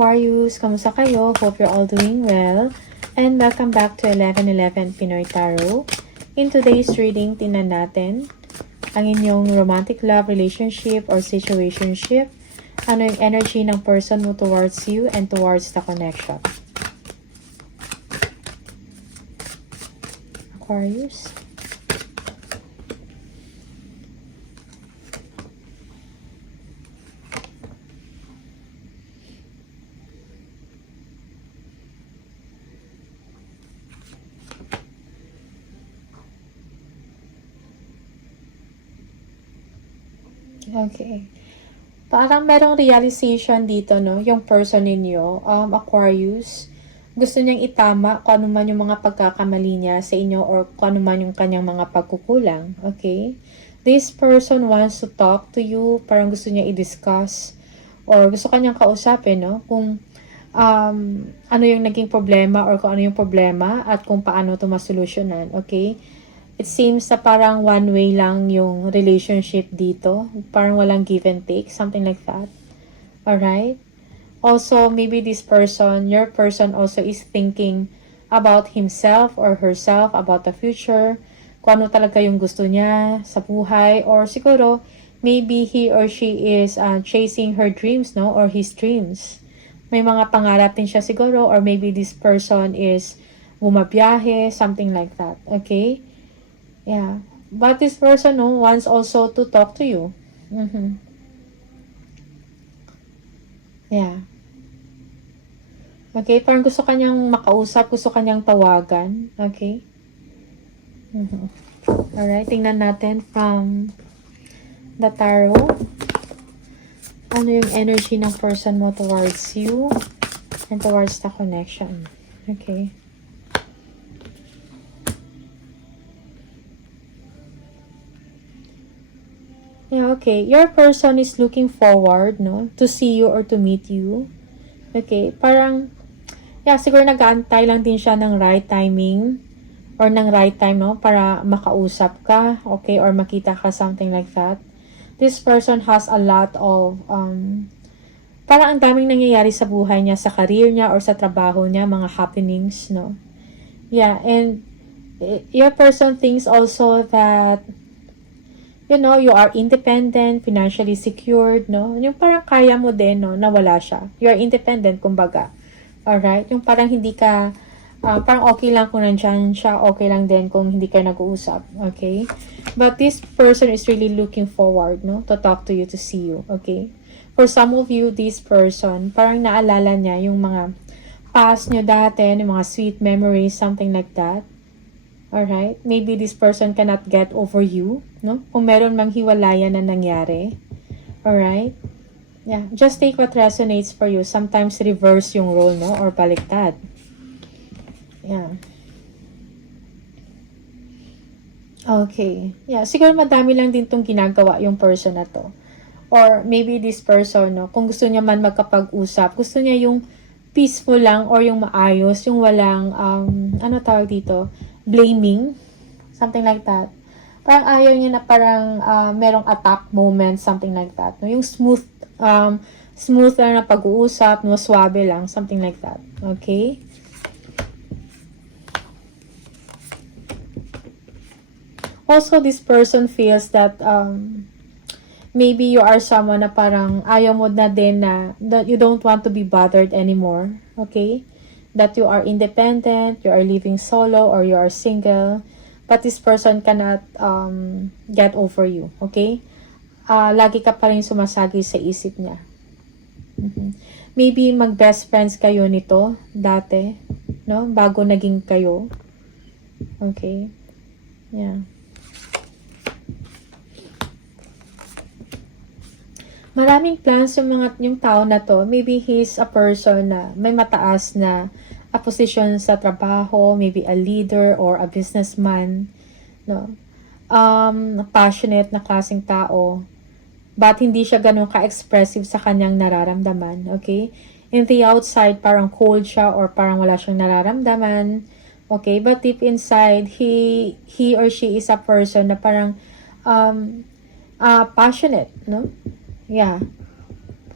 Aquarius, kamusta kayo? Hope you're all doing well. And welcome back to 1111 Pinoy Tarot. In today's reading, tingnan natin ang inyong romantic love relationship or situationship. Ano yung energy ng person mo towards you and towards the connection. Aquarius. Okay. Parang merong realization dito, no? Yung person ninyo, Aquarius, gusto niyang itama kung ano man yung mga pagkakamali niya sa inyo or kung ano man yung kanyang mga pagkukulang. Okay? This person wants to talk to you, parang gusto niya i-discuss or gusto kanyang kausapin, no? Kung ano yung naging problema or kung ano yung problema at kung paano ito masolusyonan. Okay? It seems na parang one way lang yung relationship dito. Parang walang give and take. Something like that. Alright? Also, maybe this person, your person also is thinking about himself or herself, about the future. Kung ano talaga yung gusto niya sa buhay. Or siguro, maybe he or she is chasing her dreams, no? Or his dreams. May mga pangarap din siya siguro. Or maybe this person is bumabiyahe. Something like that. Okay? Yeah. But this person wants also to talk to you. Yeah. Okay, parang gusto kanyang makausap, gusto kanyang tawagan. Okay. Alright, tingnan natin from the tarot. Ano yung energy ng person mo towards you and towards the connection. Okay. Yeah, okay. Your person is looking forward, no, to see you or to meet you. Okay, parang, yeah, siguro nag-aantay lang din siya ng right timing or ng right time, no, para makausap ka, okay, or makita ka, something like that. This person has a lot of, parang ang daming nangyayari sa buhay niya, sa career niya or sa trabaho niya, mga happenings, no. Yeah, and your person thinks also that you know, you are independent, financially secured, no? Yung parang kaya mo din, no, na wala siya. You are independent, kumbaga. Alright? Yung parang hindi ka, parang okay lang kung nandyan siya, okay lang din kung hindi kayo nag-uusap. Okay? But this person is really looking forward, no, to talk to you, to see you. Okay? For some of you, this person, parang naalala niya yung mga past nyo dati, yung mga sweet memories, something like that. Alright? Maybe this person cannot get over you, no? Kung meron mang hiwalayan na nangyari. Alright? Yeah. Just take what resonates for you. Sometimes reverse yung role, no? Or baliktad. Yeah. Okay. Yeah. Siguro madami lang din tong ginagawa yung person na to. Or maybe this person, no? Kung gusto niya man magkapag-usap, gusto niya yung peaceful lang or yung maayos, yung walang, ano tawag dito? Blaming, something like that. Parang ayaw niya na parang merong attack moment, something like that. No? Yung smooth lang na pag-uusap, no, swabe lang, something like that. Okay? Also, this person feels that maybe you are someone na parang ayaw mo na din na that you don't want to be bothered anymore. Okay? That you are independent, you are living solo, or you are single, but this person cannot get over you, okay? Lagi ka pa rin sumasagi sa isip niya. Maybe mag-best friends kayo nito dati, no? Bago naging kayo. Okay? Yeah. Maraming plans yung tao na to. Maybe he's a person na may mataas na a position sa trabaho, maybe a leader or a businessman, no? Passionate na klaseng tao, but hindi siya ganun ka-expressive sa kanyang nararamdaman, okay? In the outside, parang cold siya or parang wala siyang nararamdaman, okay? But deep inside, he or she is a person na parang passionate, no? Yeah.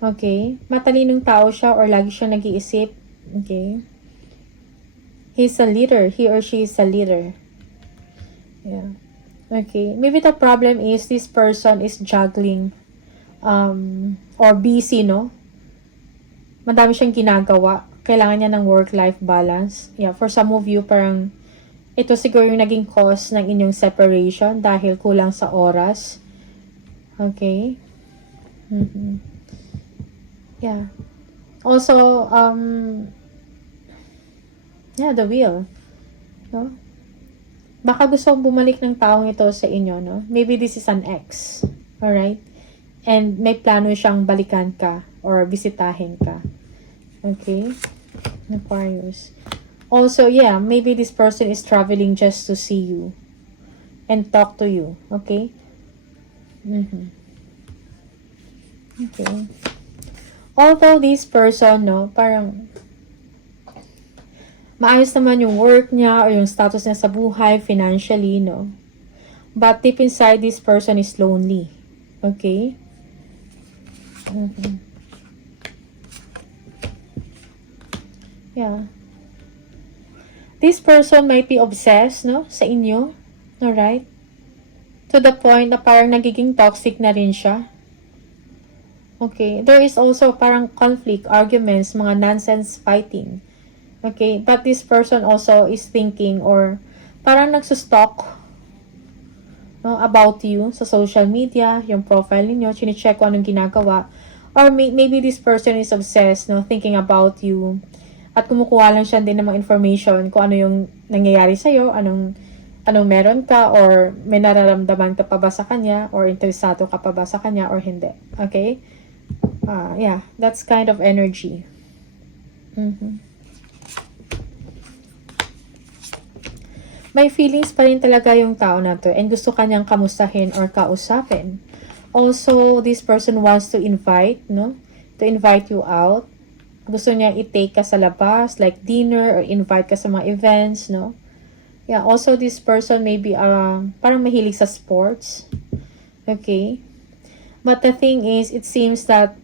Okay? Matalinong tao siya or lagi siyang nag-iisip. Okay? He's a leader. He or she is a leader. Yeah. Okay. Maybe the problem is this person is juggling or busy, no? Madami siyang ginagawa. Kailangan niya ng work-life balance. Yeah, for some of you, parang ito siguro yung naging cause ng inyong separation dahil kulang sa oras. Okay? Yeah. Also, the will. No? Baka gusto kong bumalik ng taong ito sa inyo, no? Maybe this is an ex. Alright? And may plano siyang balikan ka or bisitahin ka. Okay? Aquarius. Also, yeah, maybe this person is traveling just to see you and talk to you. Okay? Okay. Although this person, no, parang maayos naman yung work niya or yung status niya sa buhay, financially, no? But deep inside, this person is lonely. Okay? Yeah. This person might be obsessed, no? Sa inyo. Alright? To the point na parang nagiging toxic na rin siya. Okay? There is also parang conflict, arguments, mga nonsense fighting. Okay? But this person also is thinking or parang nagsustalk, no, about you sa social media, yung profile niyo, chine-check kung anong ginagawa. Or maybe this person is obsessed, no, thinking about you. At kumukuha lang siya din ng mga information kung ano yung nangyayari sa'yo, anong meron ka, or may nararamdaman ka pa ba sa kanya, or interesado ka pa ba sa kanya, or hindi. Okay? Yeah, that's kind of energy. May feelings pa rin talaga yung tao na to and gusto kanyang kamustahin or kausapin. Also, this person wants to invite, no? To invite you out. Gusto niya i-take ka sa labas, like dinner, or invite ka sa mga events, no? Yeah, also this person maybe parang mahilig sa sports. Okay? But the thing is, it seems that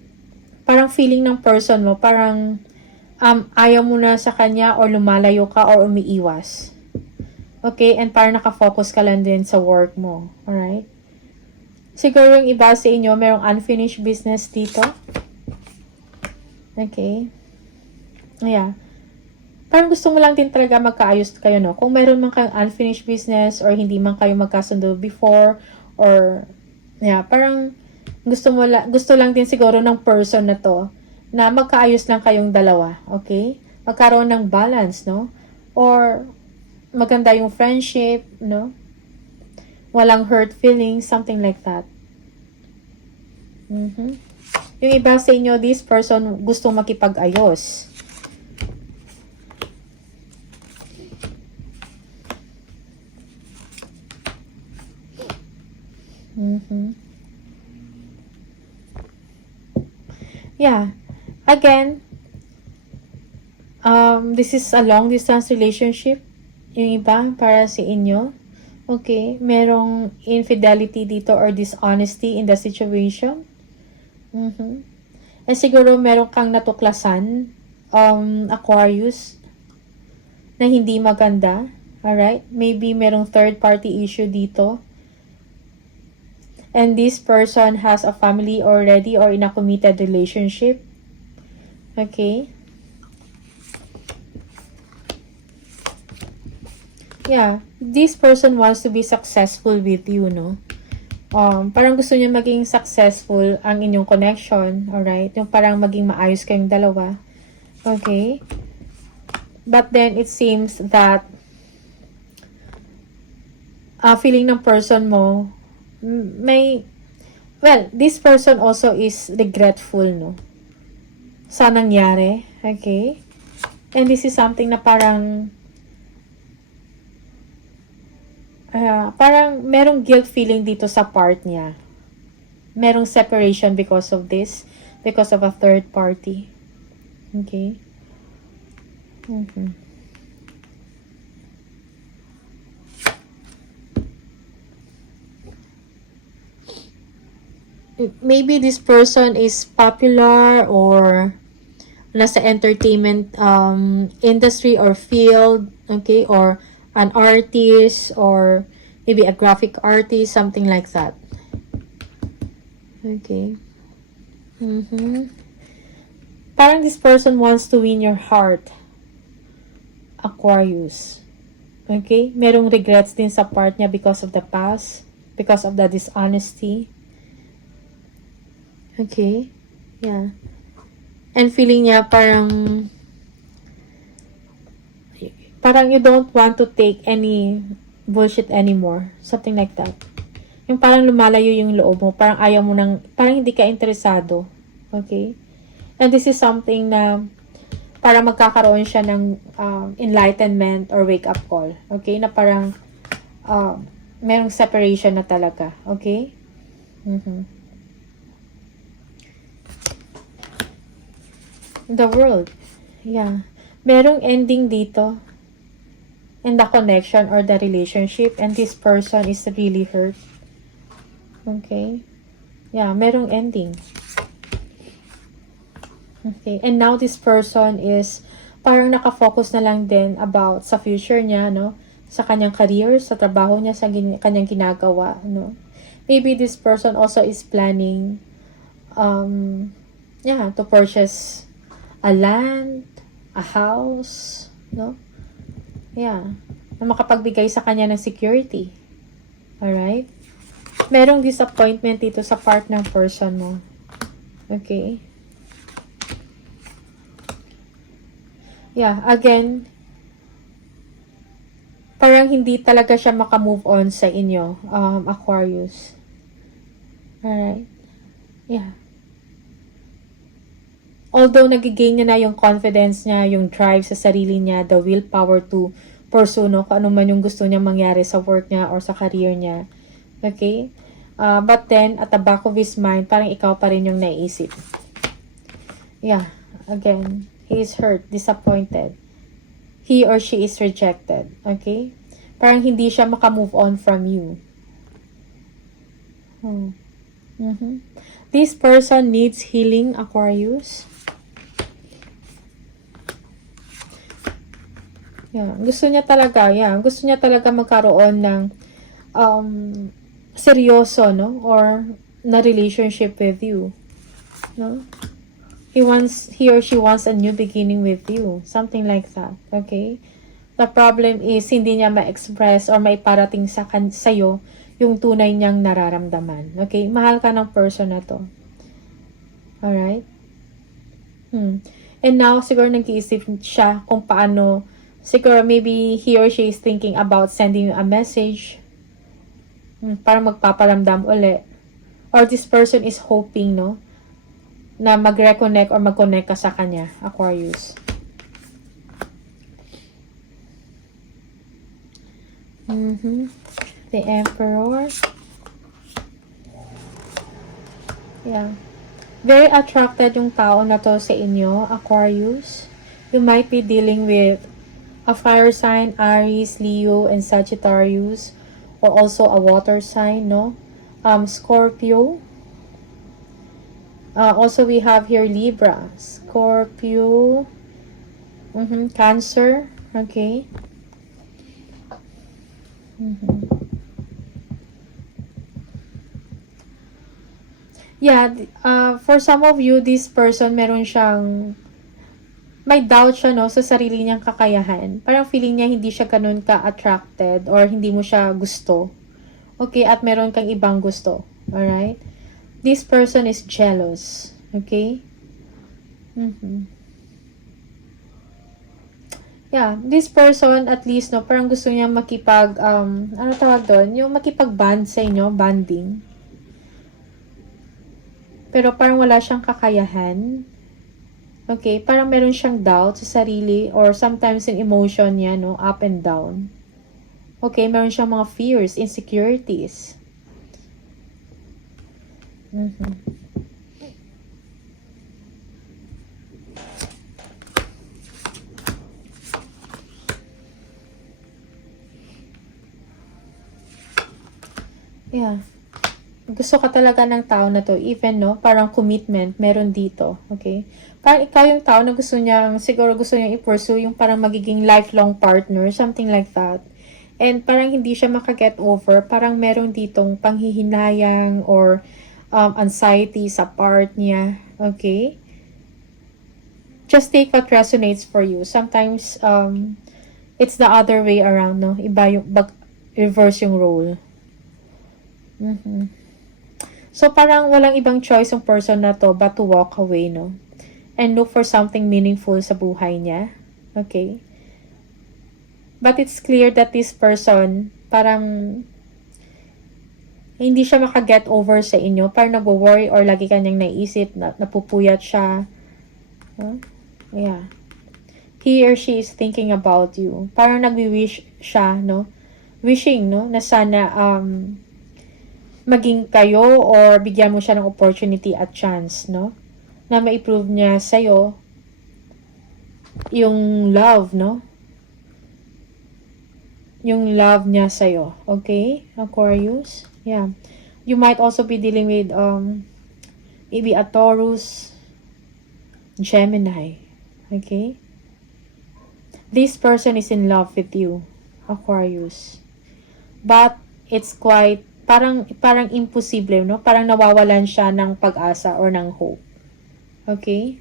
parang feeling ng person mo, parang ayaw mo na sa kanya or lumalayo ka or umiiwas. Okay? And parang nakafocus ka lang din sa work mo. Alright? Siguro yung iba sa inyo, merong unfinished business dito. Okay? Yeah. Parang gusto mo lang din talaga magkaayos kayo, no? Kung meron man kayong unfinished business or hindi man kayo magkasundo before or yeah, parang gusto lang din siguro ng person na to na magkaayos lang kayong dalawa, okay? Magkaroon ng balance, no? Or maganda yung friendship, no? Walang hurt feelings, something like that. Yung iba sa inyo, this person gusto makipag-ayos. Yeah. Again, this is a long distance relationship. Yung iba, para sa inyo. Okay, merong infidelity dito or dishonesty in the situation. Eh siguro meron kang natuklasan, Aquarius, na hindi maganda. Alright? Maybe merong third party issue dito. And this person has a family already or in a committed relationship. Okay? Yeah, this person wants to be successful with you, no? Parang gusto niya maging successful ang inyong connection, alright? Yung parang maging maayos kayong dalawa. Okay? But then, it seems that feeling ng person mo, this person also is regretful, no? Sa nangyari, okay? And this is something na parang merong guilt feeling dito sa part niya. Merong separation because of this, because of a third party. Okay? maybe this person is popular or nasa entertainment industry or field, okay, or an artist or maybe a graphic artist, something like that. Okay. Parang this person wants to win your heart, Aquarius. Okay? Merong regrets din sa part niya because of the past, because of the dishonesty. Okay? Yeah. And feeling niya parang you don't want to take any bullshit anymore. Something like that. Yung parang lumalayo yung loob mo. Parang ayaw mo nang, parang hindi ka interesado. Okay? And this is something na para magkakaroon siya ng enlightenment or wake-up call. Okay? Na parang merong separation na talaga. Okay? The world. Yeah. Merong ending dito in the connection or the relationship, and this person is really hurt. Okay? Yeah, merong ending. Okay, and now this person is parang nakafocus na lang din about sa future niya, no? Sa kanyang career, sa trabaho niya, sa kanyang ginagawa, no? Maybe this person also is planning to purchase a land, a house, no? Yeah, na makapagbigay sa kanya ng security. Alright? Merong disappointment dito sa part ng person mo. Okay? Yeah, again, parang hindi talaga siya makamove on sa inyo, Aquarius. Alright? Yeah. Although nagigain niya na yung confidence niya, yung drive sa sarili niya, the willpower to pursue, no, kung ano man yung gusto niya mangyari sa work niya or sa career niya. Okay? But then, at the back of his mind, parang ikaw pa rin yung naiisip. Yeah. Again, he is hurt, disappointed. He or she is rejected. Okay? Parang hindi siya makamove on from you. This person needs healing, Aquarius. Yeah, gusto niya talaga magkaroon ng seryoso, no, or na relationship with you, no? He or she wants a new beginning with you, something like that. Okay? The problem is hindi niya ma-express or maiparating sa'yo yung tunay niyang nararamdaman. Okay? Mahal ka ng person na to. Alright? And now, siguro nag-iisip siya kung paano. Siguro maybe he or she is thinking about sending you a message para magpaparamdam uli. Or this person is hoping, no, na mag-reconnect or mag-connect ka sa kanya, Aquarius. The Emperor. Yeah. Very attracted yung tao na to sa inyo, Aquarius. You might be dealing with a fire sign, Aries, Leo, and Sagittarius, or also a water sign, no? Scorpio. Also, we have here Libra, Scorpio, Cancer, okay? Yeah, for some of you, this person, meron siyang may doubt siya, no, sa sarili niyang kakayahan. Parang feeling niya hindi siya ganun ka-attracted or hindi mo siya gusto. Okay, at meron kang ibang gusto. Alright? This person is jealous. Okay? Yeah, this person at least, no, parang gusto niya makipag, ano tawag doon? Yung makipag-bond sa inyo, bonding. Pero parang wala siyang kakayahan. Okay, parang meron siyang doubt sa sarili or sometimes yung emotion niya, no, up and down. Okay, meron siyang mga fears, insecurities. Yeah. gusto ka talaga ng tao na to, even, no, parang commitment, meron dito, okay? Parang ikaw yung tao na siguro gusto niyang i-pursue yung parang magiging lifelong partner, something like that. And parang hindi siya makaget over, parang meron ditong panghihinayang or anxiety sa part niya, okay? Just take what resonates for you. Sometimes, it's the other way around, no? Iba yung, reverse yung role. So, parang walang ibang choice yung person na to but to walk away, no? And look for something meaningful sa buhay niya. Okay? But it's clear that this person, parang hindi siya makaget over sa inyo. Parang nag-worry or lagi kanyang naisip, napupuyat siya. Huh? Yeah. He or she is thinking about you. Parang nagwi-wish siya, no? Wishing, no? Na sana, maging kayo or bigyan mo siya ng opportunity at chance, no? Na ma-improve niya sa'yo yung love, no? Yung love niya sa'yo. Okay? Aquarius? Yeah. You might also be dealing with maybe a Taurus, Gemini. Okay? This person is in love with you, Aquarius. But it's quite parang imposible, no? Parang nawawalan siya ng pag-asa or ng hope. Okay?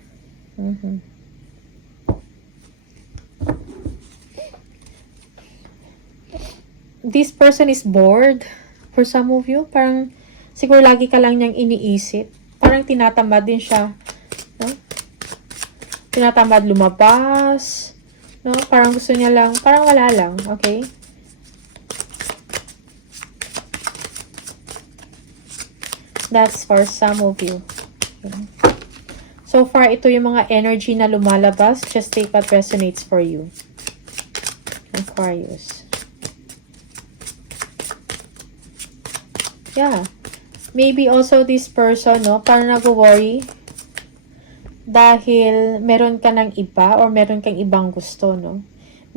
This person is bored. For some of you, parang siguro lagi ka lang niyang iniisip. Parang tinatamad din siya, no? Tinatamad lumabas, no? Parang gusto niya lang, parang wala lang, okay? That's for some of you. Okay. So far, ito yung mga energy na lumalabas. Just take what resonates for you. Aquarius. Yeah. Maybe also this person, no, parang nag-worry dahil meron ka ng iba or meron kang ibang gusto, no?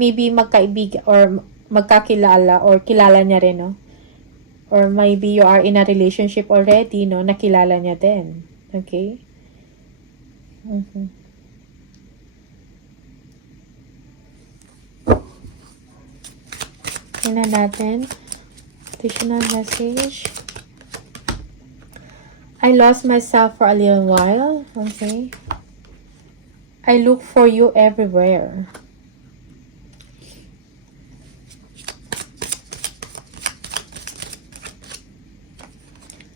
Maybe magkaibig or magkakilala or kilala niya rin, no? Or maybe you are in a relationship already, no? Nakilala niya din. Okay? Tingnan natin. Additional message. I lost myself for a little while. Okay. I look for you everywhere.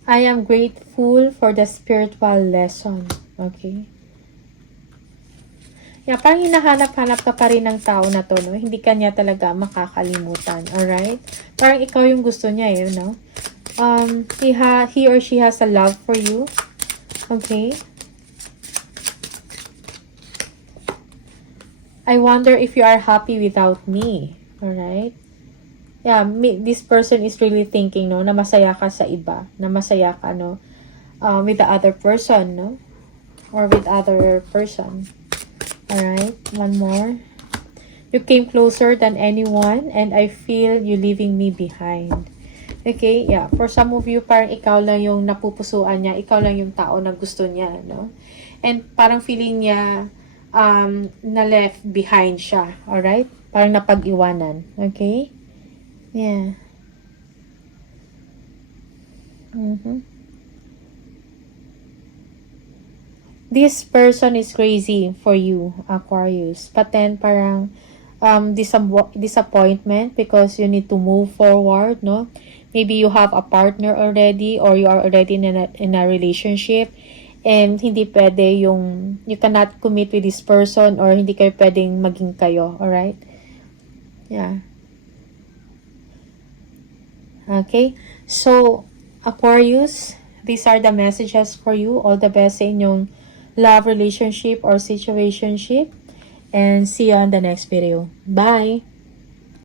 I am grateful for the spiritual lesson. Okay. Yeah, parang hinahanap-hanap ka pa rin ng tao na to, no? Hindi ka niya talaga makakalimutan. Alright? Parang ikaw yung gusto niya, eh, no? He or she has a love for you. Okay? I wonder if you are happy without me. Alright? Yeah, this person is really thinking, no, na masaya ka sa iba. Na masaya ka, no, with the other person, no? Or with other person. Alright, one more. You came closer than anyone and I feel you leaving me behind. Okay, yeah. For some of you, parang ikaw lang yung napupusuan niya. Ikaw lang yung tao na gusto niya, no? And parang feeling niya na left behind siya. Alright? Parang napag-iwanan. Okay? Yeah. This person is crazy for you, Aquarius. But then, parang disappointment because you need to move forward, no? Maybe you have a partner already or you are already in a relationship and hindi pwede you cannot commit with this person or hindi kayo pwedeng maging kayo, alright? Yeah. Okay? So, Aquarius, these are the messages for you. All the best sa inyong love relationship or situationship. And see you on the next video. Bye!